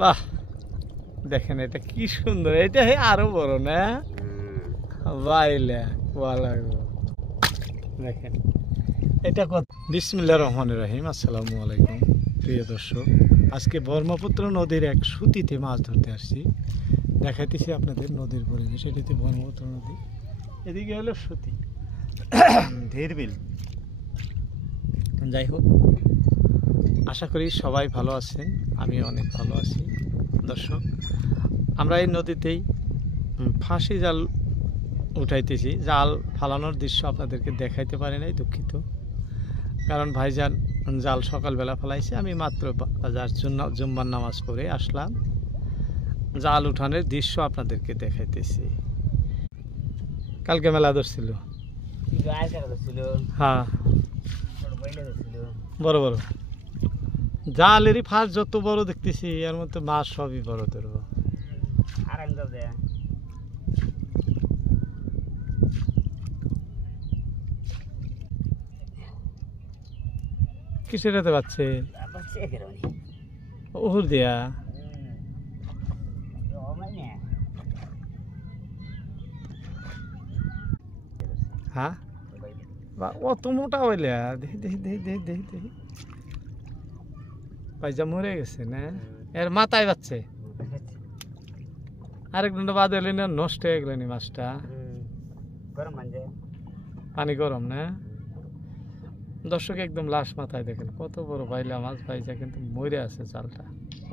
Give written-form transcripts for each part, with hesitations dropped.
বাহ, দেখেন এটা কি সুন্দর, এটা আরো বড় না বাইলে দেখেন এটা কত। বিসমিল্লাহির রহমানির রহিম। আসসালামু আলাইকুম প্রিয় দর্শক, আজকে ব্রহ্মপুত্র নদীর এক সুতিতে মাছ ধরতে আসছি। দেখাইতেছি আপনাদের নদীর পরিবেশ। এটিতে ব্রহ্মপুত্র নদী, এদিকে হলো সুতি ধীরবিল। যাই হোক, আশা করি সবাই ভালো আছেন, আমি অনেক ভালো আছি। দর্শক, আমরা এই নদীতেই ফাঁসি জাল উঠাইতেছি। জাল ফালানোর দৃশ্য আপনাদেরকে দেখাইতে পারি নাই, দুঃখিত। কারণ ভাইজান জাল সকালবেলা ফেলাইছে, আমি মাত্র যার জন্য জুম্মার নামাজ পড়ে আসলাম। জাল উঠানোর দৃশ্য আপনাদেরকে দেখাইতেছি। কালকে মেলা ধরছিল, হ্যাঁ বড় বড় জালেরই ফাঁস যত বড় দেখতেছি, এর মধ্যে মাছ সবই বড় ধরবো। কিসের হাতে পাচ্ছে ওহুর দিয়া? হ্যাঁ, অত মোটা হইলে দেখি দেখি দেখি দেখি দেখি দেখি পয়সা মরে গেছে না, এর মাথায় পাচ্ছে। আরেক ঘন্টা বাদ হইলে না নষ্ট হয়ে গেল মাছটা। পানি গরম না? দর্শক, একদম লাশ মাথায় দেখেন কত বড় বাইলা মাছ। ভাইজা কিন্তু মরে আছে জালটা।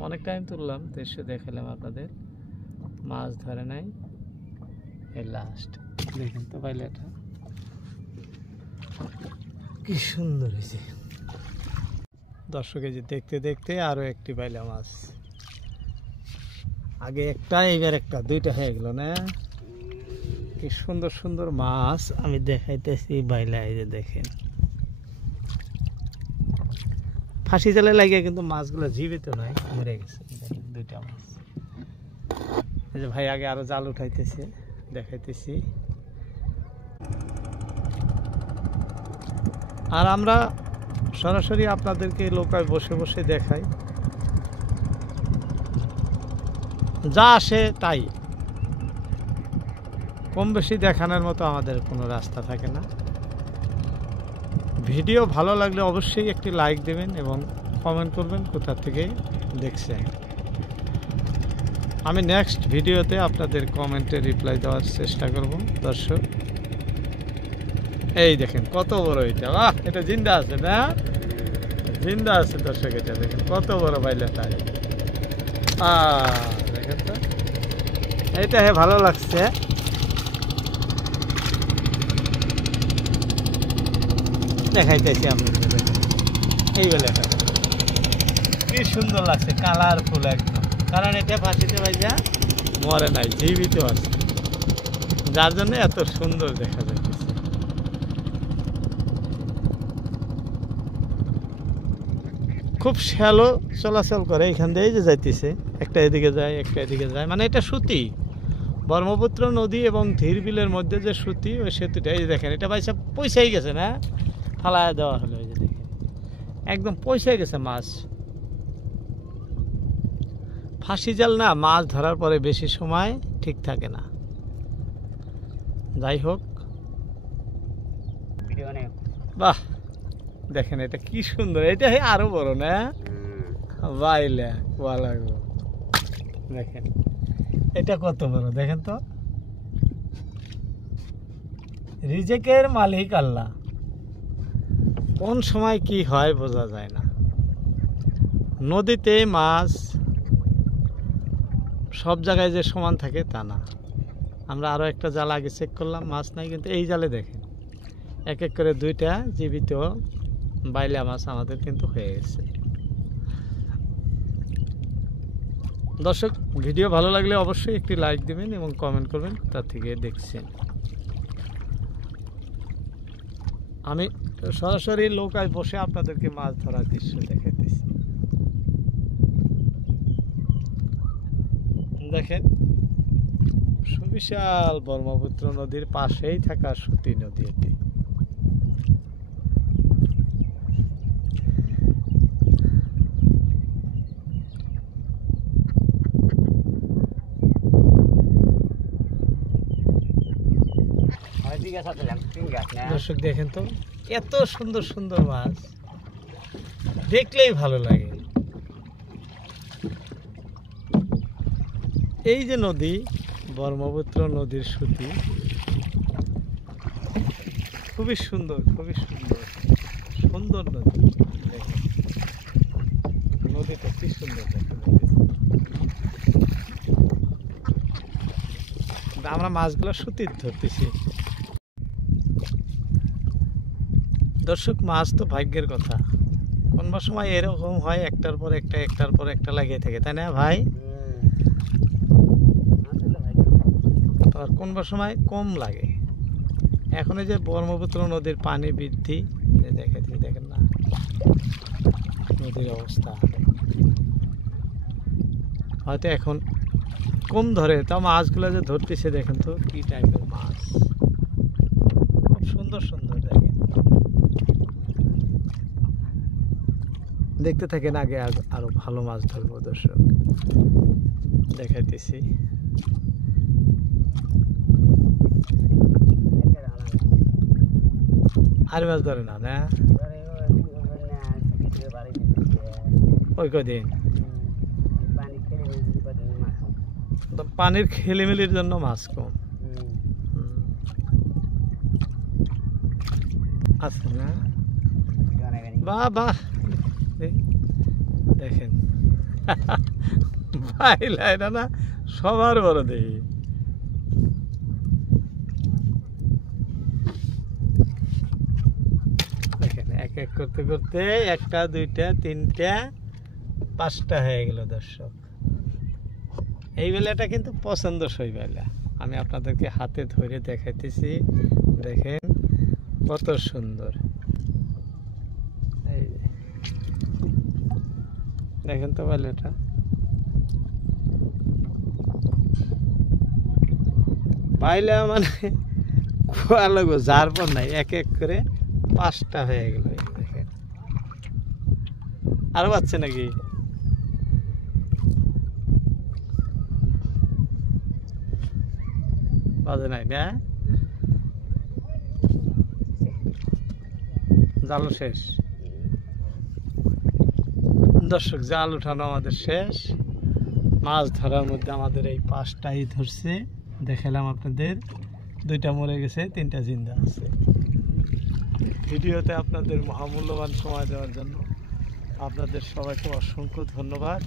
অনেক টাইম তুললাম, দৃশ্য দেখালাম আপনাদের, মাছ ধরে নাই। এই লাস্ট দেখেন তো বাইলাটা কি সুন্দর হয়েছে। দর্শক, এই যে দেখতে দেখতে আরো একটি বাইলা মাছ, আগে একটা এইবার একটা, দুইটা হয়ে গেল না? কি সুন্দর সুন্দর মাছ আমি দেখাইতেছি বাইলা। এই যে দেখেন, ফাঁসি জালে লাগিয়ে কিন্তু মাছগুলো জীবিত নয়, মরে গেছে। দুইটা মাছ। এই যে ভাই আগে আরো জাল উঠাইতেছে, দেখাইতেছি। আর আমরা সরাসরি আপনাদেরকে লোকায় বসে বসে দেখাই, যা আসে তাই। কম বেশি দেখানোর মতো আমাদের কোনো রাস্তা থাকে না। ভিডিও ভালো লাগলে অবশ্যই একটি লাইক দেবেন এবং কমেন্ট করবেন কোথা থেকে দেখছেন। আমি নেক্সট ভিডিওতে আপনাদের কমেন্টে রিপ্লাই দেওয়ার চেষ্টা করব। দর্শক, এই দেখেন কত বড় এটা। বাহ, এটা জিন্দা আছে না? জিন্দা আছে দর্শক, এটা দেখেন কত বড় বাইলাটা। দেখেন তো, এইটা ভালো লাগছে। দেখাইতেছি আপনাদের, এই বেলাটা কি সুন্দর লাগছে, কালারফুল একদম। কারণ এটা ফাঁসিতে ভাইজা মরে নাই, জীবিত আছে, যার জন্য এত সুন্দর দেখা যাচ্ছে। খুব শ্যালো চলাচল করে, এখান দিয়ে যে যাইতেছে, একটা এদিকে যায় একটা এদিকে যায়। মানে এটা সুতি, ব্রহ্মপুত্র নদী এবং ধীরবিলের মধ্যে যে সুতি, ওই সেতুটা। এই যে দেখেন, এটা পয়সা পয়সাই গেছে না, ফালায় দেওয়া হলো। এই যে দেখেন, একদম পয়সাই গেছে মাছ। ফাঁসি জাল না, মাছ ধরার পরে বেশি সময় ঠিক থাকে না। যাই হোক, বাহ, দেখেন এটা কি সুন্দর, এটা আরো বড় না বাইলে দেখেন এটা কত বড়। দেখেন তো, রিজেকের মালিক আল্লাহ, কোন সময় কি হয় বোঝা যায় না। নদীতে মাছ সব জায়গায় যে সমান থাকে তা না। আমরা আরো একটা জাল আগে চেক করলাম, মাছ নাই, কিন্তু এই জালে দেখেন এক এক করে দুইটা জীবিত বাইলা মাছ আমাদের কিন্তু হয়ে গেছে। দর্শক, ভিডিও ভালো লাগলে অবশ্যই একটি লাইক দিবেন এবং কমেন্ট করবেন তার থেকে দেখছেন। আমি সরাসরি নৌকায় বসে আপনাদেরকে মাছ ধরার দৃশ্য দেখাইতেছি। দেখেন, সুবিশাল ব্রহ্মপুত্র নদীর পাশেই থাকা সুতি নদী এটি। দর্শক দেখেন তো এত সুন্দর সুন্দর মাছ, দেখলেই ভালো লাগে। এই যে নদী, ব্রহ্মপুত্র নদীর সুতি, খুবই সুন্দর, খুবই সুন্দর সুন্দর নদী। দেখেন নদীটা কি সুন্দর, দেখেন আমরা মাছগুলো সুতি ধরতেছি। দর্শক মাছ তো ভাগ্যের কথা, কোন সময় এরকম হয় একটার পর একটা একটার পর একটা লাগিয়ে থাকে, তাই না ভাই? আর কোন সময় কম লাগে। এখন এই যে ব্রহ্মপুত্র নদীর পানি বৃদ্ধি, দেখেন না নদীর অবস্থা, হয়তো এখন কম ধরে, তাও মাছগুলো যে ধরতেছে দেখেন তো কি টাইপের মাছ, খুব সুন্দর সুন্দর। দেখেন দেখতে থাকেন, আগে আরো ভালো মাছ ধরবো দর্শক, দেখাইতেছি। আর মাছ ধরে না না ওই কদিন পানির খেলিমেলির জন্য মাছ কম আছে না। বাহ বাহ, দেখেন ভাইলা না সবার বড় দেখি। দেখেন এক এক করতে করতে একটা দুইটা তিনটা পাঁচটা হয়ে গেল দর্শক। এই বেলাটা কিন্তু পছন্দসই বেলা, আমি আপনাদেরকে হাতে ধরে দেখাইতেছি। দেখেন কত সুন্দর, এই দেখেন তো বেলাটা। পাইলে মানে খোয়া লাগবে, যার পর নাই, এক এক করে পাঁচটা হয়ে গেল। দেখেন আরো পাচ্ছে নাকি? বাজে নাই না, জাল শেষ দর্শক, জাল উঠানো আমাদের শেষ। মাছ ধরার মধ্যে আমাদের এই পাঁচটাই ধরছে, দেখালাম আপনাদের। দুইটা মরে গেছে, তিনটা জিন্দা আছে। ভিডিওতে আপনাদের মহামূল্যবান সময় দেওয়ার জন্য আপনাদের সবাইকে অসংখ্য ধন্যবাদ।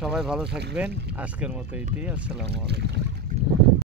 সবাই ভালো থাকবেন। আজকের মতো এটি, আসসালামু আলাইকুম।